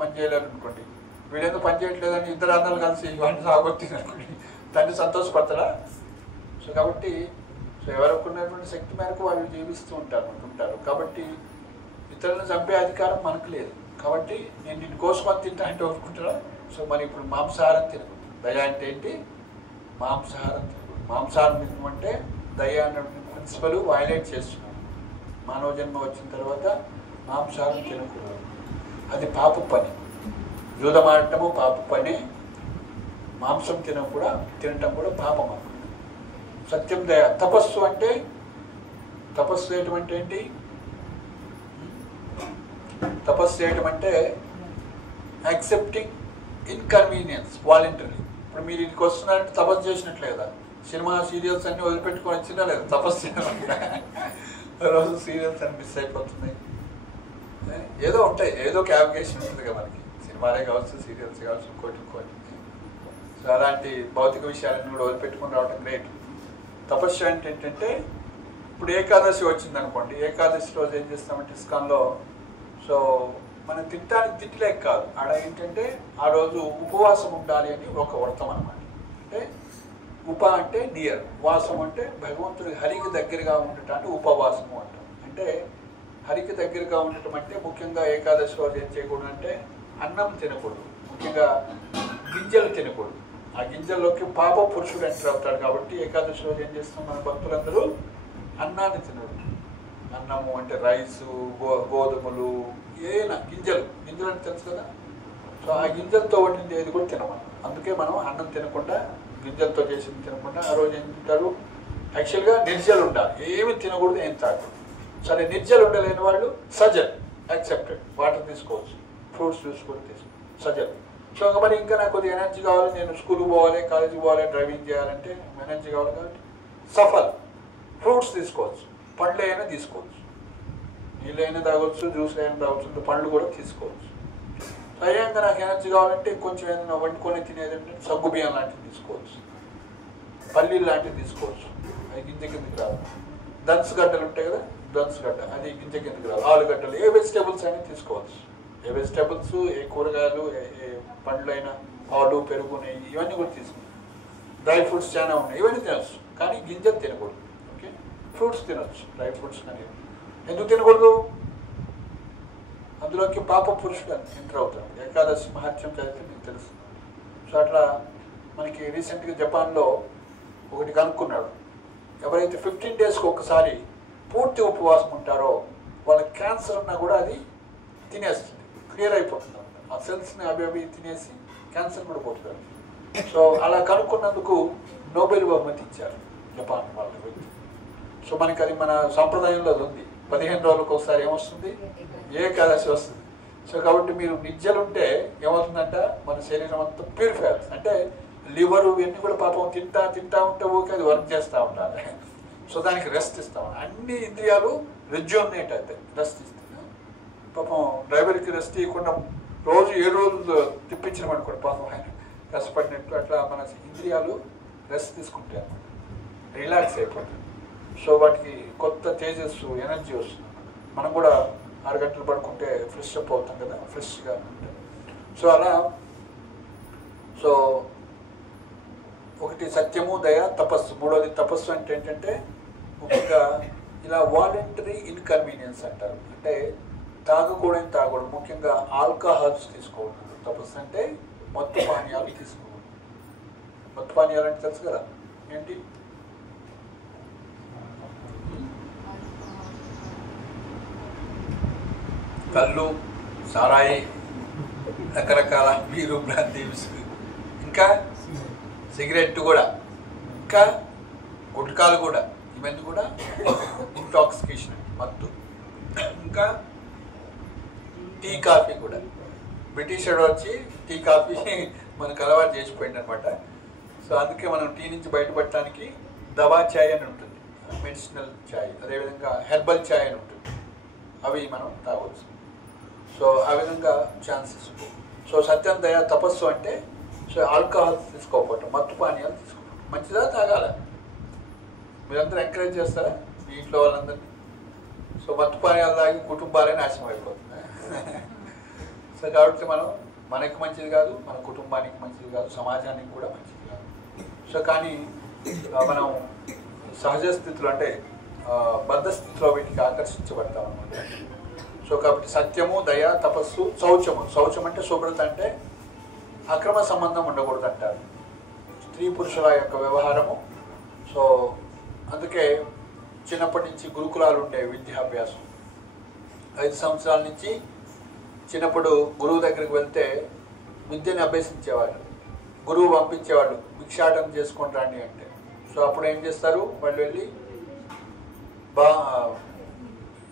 పని చేయలేరు అనుకోండి, వీడు ఎందుకు పని చేయట్లేదని 2 అన్నలు కలిసి వాడిని సాగొట్టింది అనుకోండి, తండ్రి సంతోషపడతారా? సో కాబట్టి ఎవరికి ఉన్నటువంటి శక్తి మేరకు వాళ్ళు జీవిస్తూ ఉంటారు. కాబట్టి ఇతరులను చంపే అధికారం మనకు లేదు. కాబట్టి నేను నిన్ను కోసుకొని తింటా అంటే ఒప్పుకుంటారా? సో మరి ఇప్పుడు మాంసాహారం తినకూడదు. దయ అంటే ఏంటి? మాంసాహారం తినకూడదు. మాంసాహారం తినమంటే దయ అనే ప్రిన్సిపల్ వైలేట్ చేస్తున్నాం. మానవ జన్మ వచ్చిన తర్వాత మాంసాహారం తినకూడదు, అది పాప పని. జూదమాడటము పాప పని, మాంసం తినటం కూడా పాపం అన్నమాట. సత్యం, దయ. తపస్సు చేయటం అంటే ఏంటి? తపస్సు చేయటం అంటే యాక్సెప్టింగ్ ఇన్కన్వీనియన్స్ వాలంటరీ. ఇప్పుడు మీరు ఇంటికి వస్తున్నారంటే తపస్సు చేసినట్లే కదా. సినిమా సీరియల్స్ అన్నీ వదిలిపెట్టుకొని వచ్చినా లేదా తపస్సు చేయడం? రోజు సీరియల్స్ అని మిస్ అయిపోతున్నాయి. ఏదో ఉంటాయి, ఏదో క్యావిగేషన్ ఉంటుంది కదా మనకి. సినిమాలే కావచ్చు, సీరియల్స్ కావచ్చు, ఇంకోటి. సో అలాంటి భౌతిక విషయాలన్నీ కూడా వదిలిపెట్టుకుని రావడం గ్రేట్. తపస్సు అంటే ఏంటంటే, ఇప్పుడు ఏకాదశి వచ్చింది అనుకోండి, ఏకాదశి రోజు ఏం చేస్తామంటే ఇస్కాన్లో, సో మనం తినడానికి తిట్టలేక కాదు, ఆడ ఏంటంటే ఆ రోజు ఉపవాసం ఉండాలి అని ఒక వ్రతం అనమాట. అంటే అంటే నియర్, వాసం అంటే భగవంతుడి హరికి దగ్గరగా ఉండటాన్ని ఉపవాసము అంటాం. అంటే హరికి దగ్గరగా ఉండటం అంటే ముఖ్యంగా ఏకాదశి రోజు ఏం చేయకూడదు అంటే అన్నం తినకూడదు, ముఖ్యంగా గింజలు తినకూడదు. ఆ గింజల్లోకి పాప పురుషుడు ఎంటర్ అవుతాడు. కాబట్టి ఏకాదశి రోజు ఏం చేస్తాం మన భక్తులందరూ? అన్నాన్ని తినరు. అన్నము అంటే రైసు, గోధుమలు, ఏనా గింజలు అంటే తెలుసు కదా. సో ఆ గింజలతో వండింది ఏది కూడా తినమని. అందుకే మనం అన్నం తినకుండా, గింజలతో చేసింది తినకుండా ఆ రోజు ఏం తింటారు? యాక్చువల్గా నిర్జలు ఉండాలి, ఏమి తినకూడదు, ఏం తాగకూడదు. సరే నిర్జలు ఉండలేని వాళ్ళు సజల్, యాక్సెప్టెడ్, వాటర్ తీసుకోవచ్చు, ఫ్రూట్స్ చూసుకొని సజల్. సో మరి ఇంకా నాకు కొద్దిగా ఎనర్జీ కావాలి, నేను స్కూల్కి పోవాలి, కాలేజీకి పోవాలి, డ్రైవింగ్ చేయాలంటే ఎనర్జీ కావాలి కాబట్టి సఫల్, ఫ్రూట్స్ తీసుకోవచ్చు, పండ్లు అయినా తీసుకోవచ్చు, నీళ్ళు అయినా తాగొచ్చు, జ్యూస్ అయినా తాగొచ్చు, పండ్లు కూడా తీసుకోవచ్చు. స్వయంగా నాకు ఎనర్జీ కావాలంటే కొంచెం ఏదైనా వండుకొని తినేదంటే సగ్గు బియ్యం లాంటివి తీసుకోవచ్చు, పల్లీలు లాంటివి తీసుకోవచ్చు, అది గింజ కిందకి రాదు. దన్సుగడ్డలు ఉంటాయి కదా, దన్సుగడ్డ అది గింజ కిందకి రాదు. ఆలుగడ్డలు, ఏ వెజిటేబుల్స్ అయినా తీసుకోవచ్చు. ఏ వెజిటేబుల్స్, ఏ కూరగాయలు, ఏ పండ్లు అయినా, పాలు, పెరుగు, నెయ్యి, ఇవన్నీ కూడా తీసుకోవచ్చు. డ్రై ఫ్రూట్స్ చాలా ఉన్నాయి, ఇవన్నీ తినచ్చు, కానీ గింజలు తినకూడదు. ఓకే, ఫ్రూట్స్ తినొచ్చు, డ్రై ఫ్రూట్స్ కానీ. ఎందుకు తినకూడదు? అందులోకి పాప పురుషుడు ఎంటర్ అవుతాడు. ఏకాదశి మహత్యం చదివితే మీకు తెలుసు. సో అట్లా మనకి రీసెంట్గా జపాన్లో ఒకటి కనుక్కున్నాడు, ఎవరైతే 15 డేస్కి ఒకసారి పూర్తి ఉపవాసం ఉంటారో వాళ్ళ క్యాన్సర్ ఉన్నా కూడా అది తినేస్తుంది, క్లియర్ అయిపోతుంది అనమాట. ఆ సెల్స్ని అవి తినేసి క్యాన్సర్ కూడా పోతుంది. సో అలా కనుక్కున్నందుకు నోబెల్ బహుమతి ఇచ్చారు జపాన్ వాళ్ళ వ్యక్తి. సో మనకి అది మన సాంప్రదాయంలో అది ఉంది. 15 రోజులకు ఒకసారి ఏమొస్తుంది? ఏకాదశి వస్తుంది. సో కాబట్టి మీరు నిజ్జలుంటే ఏమవుతుందంట, మన శరీరం అంతా ప్యూరిఫై అవుతుంది. అంటే లివరు ఇవన్నీ కూడా పాపం తింటా ఉంటే ఓకే, అది వర్క్ చేస్తూ ఉండాలి. సో దానికి రెస్ట్ ఇస్తాం. అన్ని ఇంద్రియాలు రెజ్యూమినేట్ అవుతాయి, రెస్ట్ ఇస్తాయి. పాపం డ్రైవర్కి రెస్ట్ ఇవ్వకుండా రోజు 7 రోజులు తిప్పించడం అనుకోండి, పాపం ఆయన కష్టపడినట్టు అట్లా మన ఇంద్రియాలు రెస్ట్ తీసుకుంటాయి అన్నమాట, రిలాక్స్ అయిపోతుంది. సో వాటికి కొత్త తేజస్ ఎనర్జీ వస్తుంది. మనం కూడా 6 గంటలు పడుకుంటే ఫ్రెష్ అప్ అవుతాం కదా, ఫ్రెష్గా ఉంటుంది. సో అలా సో ఒకటి సత్యము, దయ, తపస్సు. మూడోది తపస్సు అంటే ఏంటంటే ముఖ్యంగా ఇలా వాలంటరీ ఇన్కన్వీనియన్స్ అంటారు. అంటే తాగకూడని తాగకూడదు, ముఖ్యంగా ఆల్కహాల్స్ తీసుకోకూడదు. తపస్సు అంటే మత్తు పానీయాలు తీసుకోకూడదు. మత్తు పానీయాలు అంటే తెలుసు కదా ఏంటి? కళ్ళు, సారాయి, రకరకాల బీరు, బ్రాంతి, విసుగు, ఇంకా సిగరెట్ కూడా, ఇంకా గుట్కాలు కూడా, ఇవన్నీ కూడా ఇంటాక్సికేషన్ మత్తు. ఇంకా టీ కాఫీ కూడా. బ్రిటిష్ వచ్చి టీ కాఫీ మనకు అలవాటు చేసిపోయింది అనమాట. సో అందుకే మనం టీ నుంచి బయటపడటానికి దవా ఛాయ్ అని ఉంటుంది, మెడిసినల్ ఛాయ్. అదేవిధంగా హెర్బల్ ఛాయ్ అని ఉంటుంది, అవి మనం తాగవచ్చు. సో ఆ విధంగా ఛాన్సెస్ ఉంటాయి. సో సత్యం, దయ, తపస్సు అంటే సో ఆల్కహాల్ తీసుకోకపోవటం, మత్తు పానీయాలు తీసుకోవటం. మంచిదా, తాగాల? మీరందరూ ఎంకరేజ్ చేస్తారా మీ ఇంట్లో వాళ్ళందరినీ? సో మత్తు పానీయాలు తాగి కుటుంబాలే నాశనం అయిపోతుంది. సో కాబట్టి మనకి మంచిది కాదు, మన కుటుంబానికి మంచిది కాదు, సమాజానికి కూడా మంచిది కాదు. సో కానీ మనం సహజ స్థితిలో అంటే బద్ధ స్థితిలో వీటికి ఆకర్షించబడతాం అన్నమాట. సో కాబట్టి సత్యము, దయ, తపస్సు, శౌచము. శౌచం అంటే శుభ్రత, అంటే అక్రమ సంబంధం ఉండకూడదు అంటారు, స్త్రీ పురుషుల యొక్క వ్యవహారము. సో అందుకే చిన్నప్పటి నుంచి గురుకులాలు ఉండేవి, విద్యాభ్యాసం 5 సంవత్సరాల నుంచి చిన్నప్పుడు గురువు దగ్గరికి వెళ్తే విద్యని అభ్యసించేవాళ్ళు. గురువు పంపించేవాళ్ళు, భిక్షాటం చేసుకొని రండి అంటే. సో అప్పుడు ఏం చేస్తారు, వాళ్ళు వెళ్ళి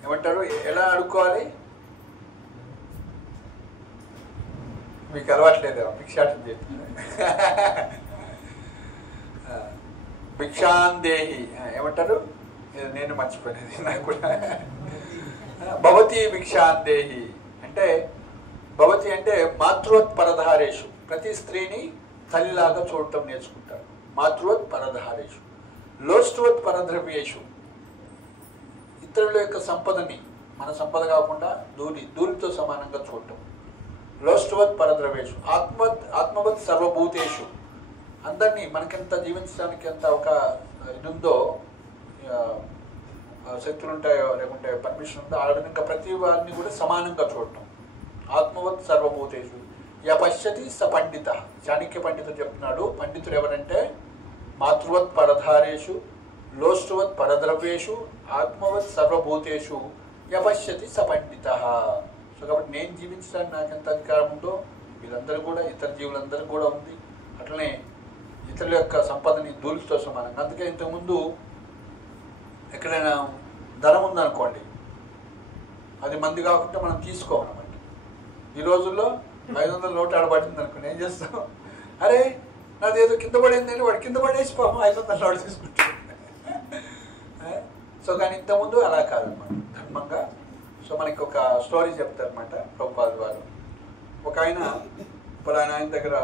ఏమంటారు, ఎలా అడుక్కోవాలి? మీకు అలవాట్లేదేమో భిక్షాటం చేస్తుంది. భిక్షాందేహి ఏమంటారు, నేను మర్చిపోయినది నాకు కూడా. భవతి భిక్షాందేహి అంటే, భవతి అంటే మాతృవత్పరధారేషు, ప్రతి స్త్రీని తల్లిలాగా చూడటం నేర్చుకుంటారు. మాతృవత్పరధారేషు. లోష్టువత్పరద్రవ్యేషు, ఇతరుల యొక్క సంపదని మన సంపద కాకుండా ధూళితో సమానంగా చూడటం. లోష్టువత్ పరద్రవేషు. ఆత్మవత్ సర్వభూతేషు, అందరినీ మనకెంత జీవించడానికి ఎంత ఒక ఇది ఉందో, శక్తులు ఉంటాయో లేకుంటే పర్మిషన్ ఉందో, ఆ విధంగా ప్రతి వారిని కూడా సమానంగా చూడటం. ఆత్మవత్ సర్వభూతేషు. యపశ్యతి స పండిత. చాణక్య పండితుడు చెప్తున్నాడు, పండితుడు ఎవరంటే మాతృవత్ పరధారేషు, లోష్టువత్ పరద్రవ్యేషు, ఆత్మవత్ సర్వభూతేషు యపశ్యతి స పండిత. సో కాబట్టి నేను జీవించడానికి నాకు ఎంత అధికారం ఉందో వీళ్ళందరూ కూడా, ఇతర జీవులందరూ కూడా ఉంది. అట్లనే ఇతరుల యొక్క సంపదని ధూళితో సమానంగా. అందుకే ఇంతకుముందు ఎక్కడైనా ధనం ఉందనుకోండి, అది మంది కాకుండా మనం తీసుకోమన్నమాట. ఈ రోజుల్లో 500 నోటు ఆడబడింది అనుకోండి, ఏం చేస్తాం, అరే నాది ఏదో కింద పడింది అని వాడు కింద పడేసి పాపం 500 నోటు తీసుకుంటాడు. సో కానీ ఇంతకుముందు అలా కాదన్నమాట, ధర్మంగా. సో మనకి ఒక స్టోరీ చెప్తారనమాట ప్రభుపాద వారు. ఒక ఆయన ఆయన దగ్గర,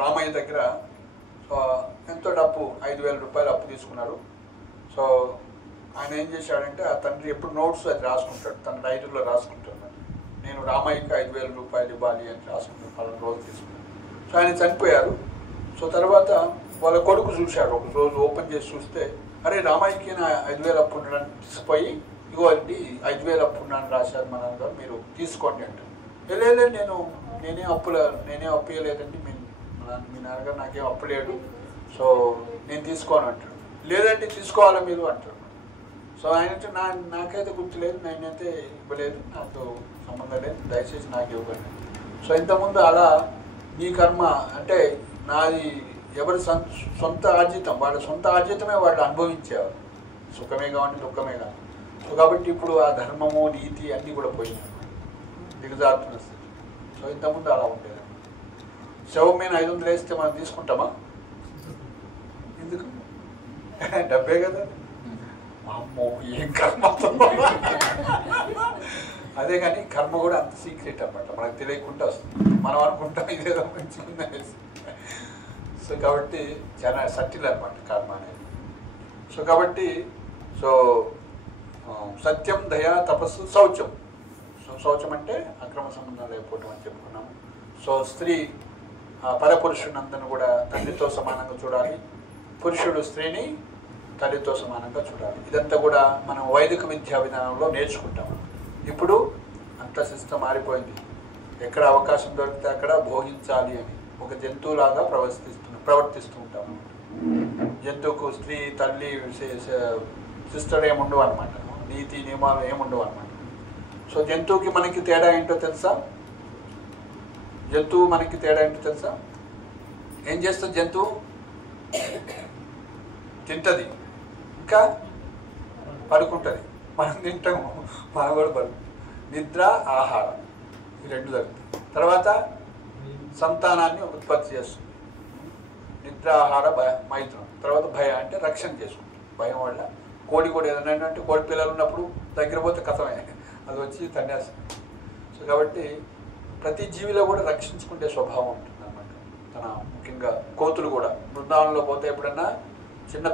రామయ్య దగ్గర ఎంతో డబ్బు 5,000 రూపాయలు అప్పు తీసుకున్నారు. సో ఆయన ఏం చేశాడంటే, ఆ తండ్రి ఎప్పుడు నోట్స్ అది రాసుకుంటాడు, తన డైరీలో రాసుకుంటాడు, నేను రామయ్యకి 5,000 రూపాయలు ఇవ్వాలి అని రాసుకుంటాను, 10 రోజులు తీసుకున్నాను. సో ఆయన చనిపోయారు. సో తర్వాత వాళ్ళ కొడుకు చూశాడు, ఒక రోజు ఓపెన్ చేసి చూస్తే, అరే రామయ్యకి నా 5,000 అప్పు ఉండడానికి తీసుకుపోయి, ఇగో అండి 5,000 అప్పు ఉన్నాను రాశారు మా నాన్నగారు, మీరు తీసుకోండి అంటారు. లేదు నేనేం అప్పు ఇవ్వలేదండి, మీ నాన్నగారు నాకేం అప్పు లేడు, సో నేను తీసుకోను అంటాడు. లేదంటే తీసుకోవాలా మీరు అంటాడు. సో ఆయన నాకైతే గుర్తులేదు, నేనైతే ఇవ్వలేదు, నాకు సంబంధం లేదు, దయచేసి నాకు ఇవ్వకండి. సో ఇంతకుముందు అలా నీ కర్మ అంటే నాది ఎవరి సొంత ఆర్జితం, వాళ్ళ సొంత ఆర్జితమే వాళ్ళు అనుభవించేవారు, సుఖమే కావండి దుఃఖమే కాదు. సో కాబట్టి ఇప్పుడు ఆ ధర్మము నీతి అన్నీ కూడా పోయినాయి, దిగజారుతున్న స్థితి. సో ఇంతకుముందు అలా ఉండేది. శవం మీద 500 వేస్తే మనం తీసుకుంటామా? ఎందుకు? డబ్బే కదా. అమ్మో ఏం కర్మ. అదే కానీ కర్మ కూడా అంత సీక్రెట్ అన్నమాట, మనకు తెలియకుండా వస్తుంది. మనం అనుకుంటాం ఇదేదో మంచిగా. సో కాబట్టి చాలా సటిల్ అనమాట కర్మ అనేది. సో కాబట్టి సో సత్యం, దయ, తపస్సు, శౌచం. సో శౌచం అంటే అక్రమ సంబంధం లేకపోవటం అని చెప్పుకున్నాము. సో స్త్రీ పరపురుషునందను కూడా తండ్రితో సమానంగా చూడాలి, పురుషుడు స్త్రీని తల్లితో సమానంగా చూడాలి. ఇదంతా కూడా మనం వైదిక విద్యా విధానంలో నేర్చుకుంటాము. ఇప్పుడు అంత సిస్టమ్ మారిపోయింది. ఎక్కడ అవకాశం దొరికితే అక్కడ భోగించాలి అని ఒక జంతువులాగా ప్రవర్తిస్తూ ఉంటాము. జంతువుకు స్త్రీ, తల్లి, సిస్టర్ ఏముండవు అనమాట, నీతి నియమాలు ఏముండవు అనమాట. సో జంతువుకి మనకి తేడా ఏంటో తెలుసా? జంతువు మనకి తేడా ఏంటో తెలుసా? ఏం చేస్తుంది జంతువు? తింటుంది, ఇంకా పడుకుంటుంది. మనం తింటాము, మనం కూడా పడుకుంటాం. నిద్ర, ఆహారం, ఈ రెండు జరుగుతుంది. తర్వాత సంతానాన్ని ఉత్పత్తి చేస్తుంది. నిద్ర, ఆహార, మైత్రం. తర్వాత భయ అంటే రక్షణ చేసుకుంటుంది. భయం వల్ల కోడి కూడా ఏదైనా అంటే కోడి పిల్లలు ఉన్నప్పుడు దగ్గర పోతే కథమే, అది వచ్చి తన్నేస్తుంది. సో కాబట్టి ప్రతి జీవిలో కూడా రక్షించుకునే స్వభావం ఉంటుంది అన్నమాట. తన ముఖ్యంగా కోతులు కూడా బృందావనంలో పోతే ఎప్పుడన్నా చిన్న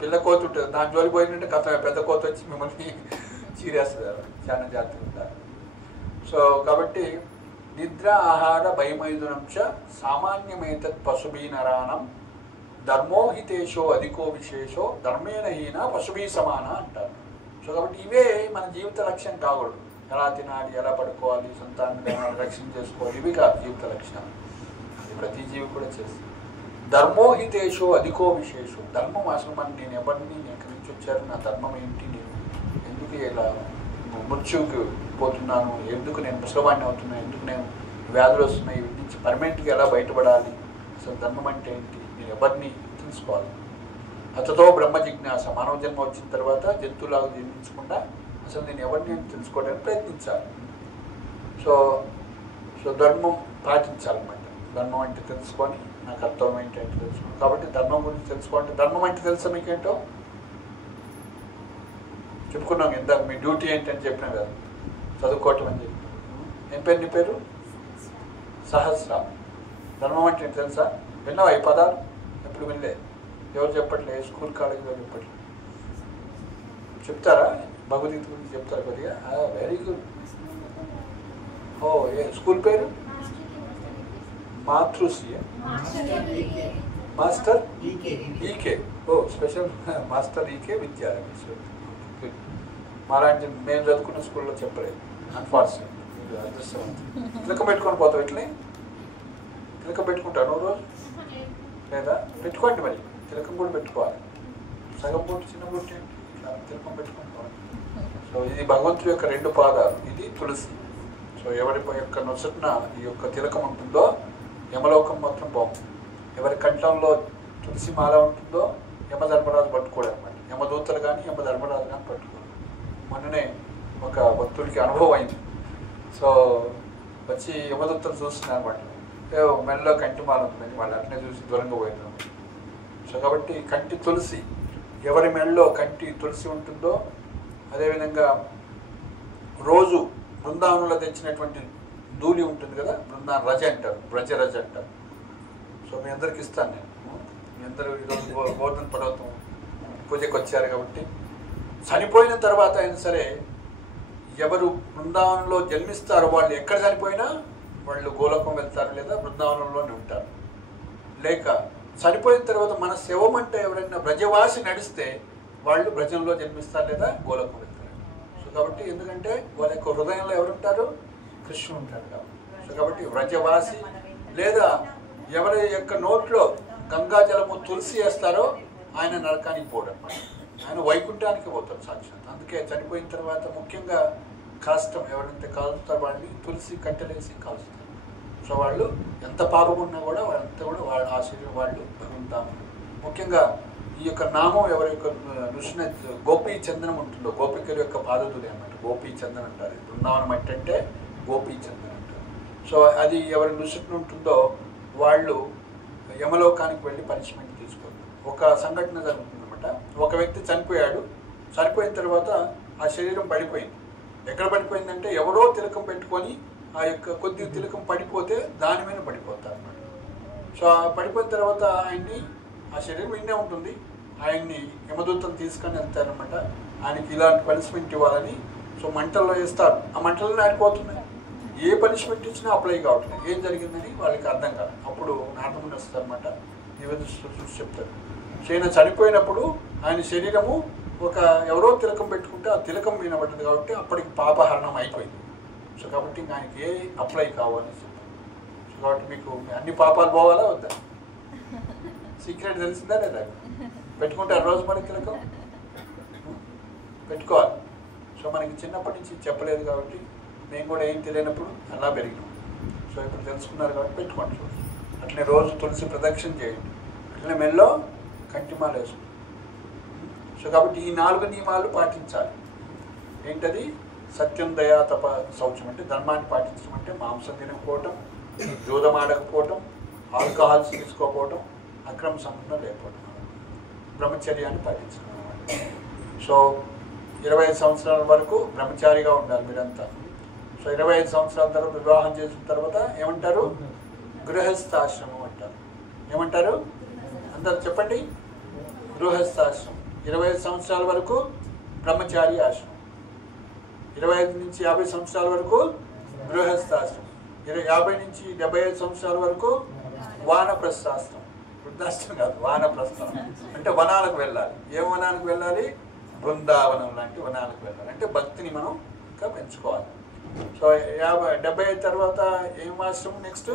పిల్ల కోతి ఉంటుంది, దాని జోలి పోయిందంటే కథమే, పెద్ద కోతి వచ్చి మిమ్మల్ని చీరేస్తుంది. చాలా జాగ్రత్తగా ఉంటారు. సో కాబట్టి నిద్ర, ఆహార, భయమైదునంశ సామాన్యమేతత్ పశుభీ నరానం ధర్మోహితేషో అధికో విశేషో ధర్మేణ హీన పశుభీ సమాన అంటారు. సో కాబట్టి ఇవే మన జీవిత లక్ష్యం కాకూడదు. ఎలా తినాలి, ఎలా పడుకోవాలి, సంతానాన్ని రక్షణ చేసుకోవాలి, ఇవి కాదు జీవిత లక్ష్యం. అది ప్రతి జీవి కూడా చేస్తుంది. ధర్మోహితేషో అధికో విశేషం. ధర్మం అసలు మన నేను ఎవరిని ఎక్కడి నుంచి వచ్చారు, నా ధర్మం ఏంటి, నేను ఎందుకు ఇలా మృత్యువుకి పోతున్నాను, ఎందుకు నేను ముసలవాణ్ణి అవుతున్నాను, ఎందుకు నేను వ్యాధులు వస్తున్నాయి, వీటి నుంచి పర్మనెంట్గా ఎలా బయటపడాలి, అసలు ధర్మం అంటే ఏంటి, నేను ఎవరిని తెలుసుకోవాలి. అతతో బ్రహ్మ జిజ్ఞాస. మానవ జన్మ వచ్చిన తర్వాత జంతువులాగా జన్మించకుండా అసలు నేను ఎవరిని తెలుసుకోవడానికి ప్రయత్నించాలి. సో సో ధర్మం పాటించాలన్నమాట. ధర్మం అంటే తెలుసుకొని నా కర్తవ్యం ఏంటంటే తెలుసుకోండి. కాబట్టి ధర్మం గురించి తెలుసుకోండి. ధర్మం అంటే తెలుసా మీకేంటో చెప్పుకున్నాం ఇందాక. మీ డ్యూటీ ఏంటని చెప్పినా కదా, చదువుకోవటం అని చెప్పి. ఏం పేరు నీ పేరు? సహస్ర. ధర్మం అంటే ఏంటి తెలుసా? విన్నావా ఈ పదాలు? ఎప్పుడు వినలే? ఎవరు చెప్పట్లేదు? స్కూల్ కాలేజీలో చెప్పట్లేదు. చెప్తారా? భగవద్గీత గురించి చెప్తారా కొద్దిగా? Very good. ఓ ఏ స్కూల్ పేరు? మాతృశ్రీ. Master EK. ఓ స్పెషల్ మాస్టర్ ఈకే విద్యాలయ. మాలాంటి మేము చదువుకున్న స్కూల్లో చెప్పలేదు, అన్ఫార్చునేట్. అదృష్టవంతం. తిలకం పెట్టుకొని పోతావు ఇట్లే? తిలకం పెట్టుకుంటాను రోజు లేదా? పెట్టుకోండి, మరి తిలకం కూడా పెట్టుకోవాలి. సగం బొట్టు, చిన్న బొట్టు ఏంటి, తిలకం పెట్టుకొని పోవాలి. సో ఇది భగవంతుడి యొక్క రెండు పాదాలు, ఇది తులసి. సో ఎవరి యొక్క నొసటిన ఈ యొక్క తిలకం ఉంటుందో యమలోకం మొత్తం బాగుంటుంది. ఎవరి కంఠంలో తులసి మాల ఉంటుందో యమధర్మరాజు పట్టుకోడు అనమాట. యమదూతలు కానీ యమధర్మరాజు కానీ పట్టుకోడు. మొన్ననే ఒక భక్తుడికి అనుభవం అయింది. సో వచ్చి యమదూతలు చూస్తున్నారు అనమాట. మెడలో కంటి మాల ఉంటుందని వాళ్ళు అట్లనే చూసి దూరంగా పోయినారు. సో కాబట్టి కంటి తులసి, ఎవరి మెడలో కంటి తులసి ఉంటుందో, అదేవిధంగా రోజు బృందావనంలో తెచ్చినటువంటి ధూళి ఉంటుంది కదా, బృందావన రజ అంటారు, బ్రజరజ అంటారు. సో మీ అందరికి ఇస్తాను నేను. మీ అందరూ ఈరోజు గోవర్ధన పర్వతం పూజకి వచ్చారు కాబట్టి, చనిపోయిన తర్వాత అయినా సరే ఎవరు బృందావనంలో జన్మిస్తారో వాళ్ళు ఎక్కడ చనిపోయినా వాళ్ళు గోలోకం వెళ్తారు లేదా బృందావనంలోనే ఉంటారు. లేక చనిపోయిన తర్వాత మన శవమంటే ఎవరైనా బ్రజవాసి నడిస్తే వాళ్ళు బ్రజంలో జన్మిస్తారు లేదా గోలోకం వెళ్తారు. సో కాబట్టి ఎందుకంటే వాళ్ళ యొక్క హృదయంలో ఎవరుంటారు? కృష్ణుడు ఉంటారు కాబట్టి. సో కాబట్టి బ్రజవాసి లేదా ఎవరి యొక్క నోట్లో గంగాజలము తులసి వేస్తారో ఆయన నరకానికి పోవడం అనమాట. ఆయన వైకుంఠానికి పోతారు సాక్షాత్. అందుకే చనిపోయిన తర్వాత ముఖ్యంగా కాష్టం ఎవరైతే కాలుస్తారో వాళ్ళని తులసి కట్టెలేసి కాలుస్తారు. సో వాళ్ళు ఎంత పాపం ఉన్నా కూడా వాళ్ళంతా కూడా వాళ్ళ ఆశీర్వాదం వాళ్ళు భగవంతాము. ముఖ్యంగా ఈ యొక్క నామం ఎవరి యొక్క నృష్ణ గోపీ చందనం ఉంటుందో, గోపికల యొక్క పాదతులు అన్నమాట, గోపీ చందనం అంటారు. బృందావనం అంటే గోపీ చందనం అంటారు. సో అది ఎవరి నృష్ణ ఉంటుందో వాళ్ళు యమలోకానికి వెళ్ళి పనిష్మెంట్ తీసుకోరు. ఒక సంఘటన జరుగుతుందన్నమాట. ఒక వ్యక్తి చనిపోయాడు. చనిపోయిన తర్వాత ఆ శరీరం పడిపోయింది. ఎక్కడ పడిపోయిందంటే ఎవరో తిలకం పెట్టుకొని ఆ యొక్క కొద్ది తిలకం పడిపోతే దాని మీద పడిపోతారు అన్నమాట. సో పడిపోయిన తర్వాత ఆయన్ని, ఆ శరీరం ఇన్నే ఉంటుంది, ఆయన్ని యమదూతలు తీసుకొని వెళ్తారనమాట. ఆయనకి ఇలాంటి పనిష్మెంట్ ఇవ్వాలని సో మంటల్లో వేస్తారు. ఆ మంటల్లో నాటిపోతున్నాయి. ఏ పనిష్మెంట్ ఇచ్చినా అప్లై కావట్లేదు. ఏం జరిగిందని వాళ్ళకి అర్థం కాదు. అప్పుడు నాటముని వస్తారనమాట, నివేదిస్తూ చూసి చెప్తారు. సో ఆయన చనిపోయినప్పుడు ఆయన శరీరము ఒక ఎవరో తిలకం పెట్టుకుంటే ఆ తిలకం మీద పడ్డది కాబట్టి అప్పటికి పాపహరణం అయిపోయింది. సో కాబట్టి ఇంకా ఆయనకి ఏ అప్లై కావాలని చెప్పారు. సో కాబట్టి మీకు అన్ని పాపాలు పోవాలా వద్దా? సీక్రెట్ తెలిసిందా లేదా? పెట్టుకుంటారు రోజు మరి తిలకం పెట్టుకోవాలి. సో మనకి చిన్నప్పటి నుంచి చెప్పలేదు కాబట్టి మేము కూడా ఏం తెలియనప్పుడు అలా పెరిగినాం. సో ఇప్పుడు తెలుసుకున్నారు కాబట్టి పెట్టుకోండి. అట్లనే రోజు తులసి ప్రదక్షిణ చేయండి. అట్లనే మెల్లో కంటిమాలు వేసుకోండి. సో కాబట్టి ఈ 4 నియమాలు పాటించాలి. ఏంటది? సత్యం, దయా, తప, శౌచం. అంటే ధర్మాన్ని పాటించడం అంటే మాంసం తినకపోవటం, జూదం ఆడకపోవటం, ఆల్కహాల్స్ తీసుకోకపోవటం, అక్రమ సంబంధం లేకపోవటం, బ్రహ్మచర్యాన్ని పాటించడం అన్నమాట. సో 25 సంవత్సరాల వరకు బ్రహ్మచారిగా ఉండాలి మీరంతా. సో 25 సంవత్సరాల తర్వాత వివాహం చేసిన తర్వాత ఏమంటారు? గృహస్థాశ్రమం అంటారు. ఏమంటారు? అందరు చెప్పండి. గృహస్థాశ్రమం. 25 సంవత్సరాల వరకు బ్రహ్మచారి ఆశ్రమం, 25 నుంచి 50 సంవత్సరాల వరకు గృహస్థాశ్రమం, 50 నుంచి 75 సంవత్సరాల వరకు వానప్రస్థాశ్రమం. వృద్ధాశ్రమం కాదు, వానప్రస్థం. అంటే వనాలకు వెళ్ళాలి. ఏ వనానికి వెళ్ళాలి? బృందావనం లాంటి వనాలకు వెళ్ళాలి. అంటే భక్తిని మనం ఇంకా పెంచుకోవాలి. సో 75 తర్వాత ఏం ఆశ్రమం? నెక్స్ట్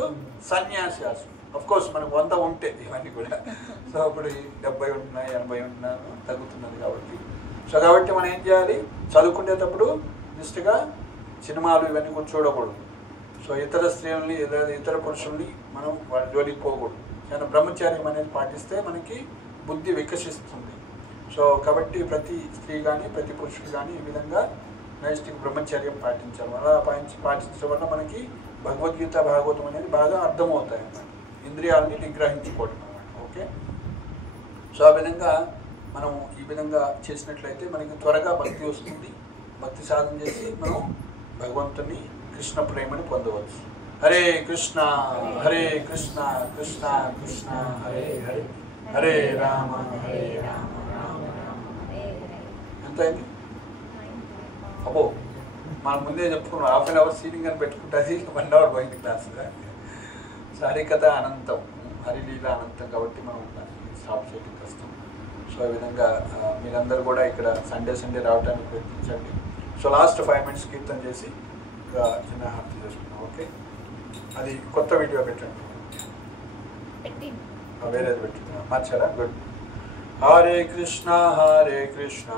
సన్యాసి ఆశ్రమం. అఫ్కోర్స్ మనకు 100 ఉంటే ఇవన్నీ కూడా. సో అప్పుడు 70 ఉంటున్నా, 80 ఉంటున్నా తగ్గుతున్నది కాబట్టి. సో కాబట్టి మనం ఏం చేయాలి? చదువుకునేటప్పుడు నిష్ఠగా సినిమాలు ఇవన్నీ కూడా చూడకూడదు. సో ఇతర స్త్రీలని ఇతర పురుషుల్ని మనం వాళ్ళ జోలికి పోకూడదు. కానీ బ్రహ్మచర్యం అనేది పాటిస్తే మనకి బుద్ధి వికసిస్తుంది. సో కాబట్టి ప్రతి స్త్రీ కానీ ప్రతి పురుషుడు కానీ ఈ విధంగా నైష్టిక బ్రహ్మచర్యం పాటించాలి. అలా పాటించడం వల్ల మనకి భగవద్గీత, భాగవతం అనేది బాగా అర్థమవుతాయి అన్నమాట. ఇంద్రియాలని నిగ్రహించుకోవడం అన్నమాట. ఓకే. సో ఆ విధంగా మనం ఈ విధంగా చేసినట్లయితే మనకి త్వరగా భక్తి వస్తుంది. భక్తి సాధన చేసి మనం భగవంతుని కృష్ణ ప్రేమని పొందవచ్చు. హరే కృష్ణ హరే కృష్ణ కృష్ణ కృష్ణ హరే హరే, హరే రామ హరే రామ రామ రామ. ఎంత అయింది? అబ్బో, మనం ముందే చెప్పుకున్నాం. హాఫ్ అన్ అవర్ సీలింగ్ అని పెట్టుకుంటుంది, 1 అవర్ పోయింది క్లాస్. సో హరికథ అనంతం, హరిలీల అనంతం కాబట్టి మనం స్టాప్ చేయడం కష్టం. సో ఈ విధంగా మీరందరూ కూడా ఇక్కడ సండే రావడానికి ప్రయత్నించండి. సో లాస్ట్ 5 మినిట్స్ కీర్తన చేసి ఇంకా చిన్న హారతి చేసుకున్నాం. ఓకే. అది కొత్త వీడియో పెట్టండి, వేరేది పెట్టుకున్నాం. మార్చారా? గుడ్. హరే కృష్ణ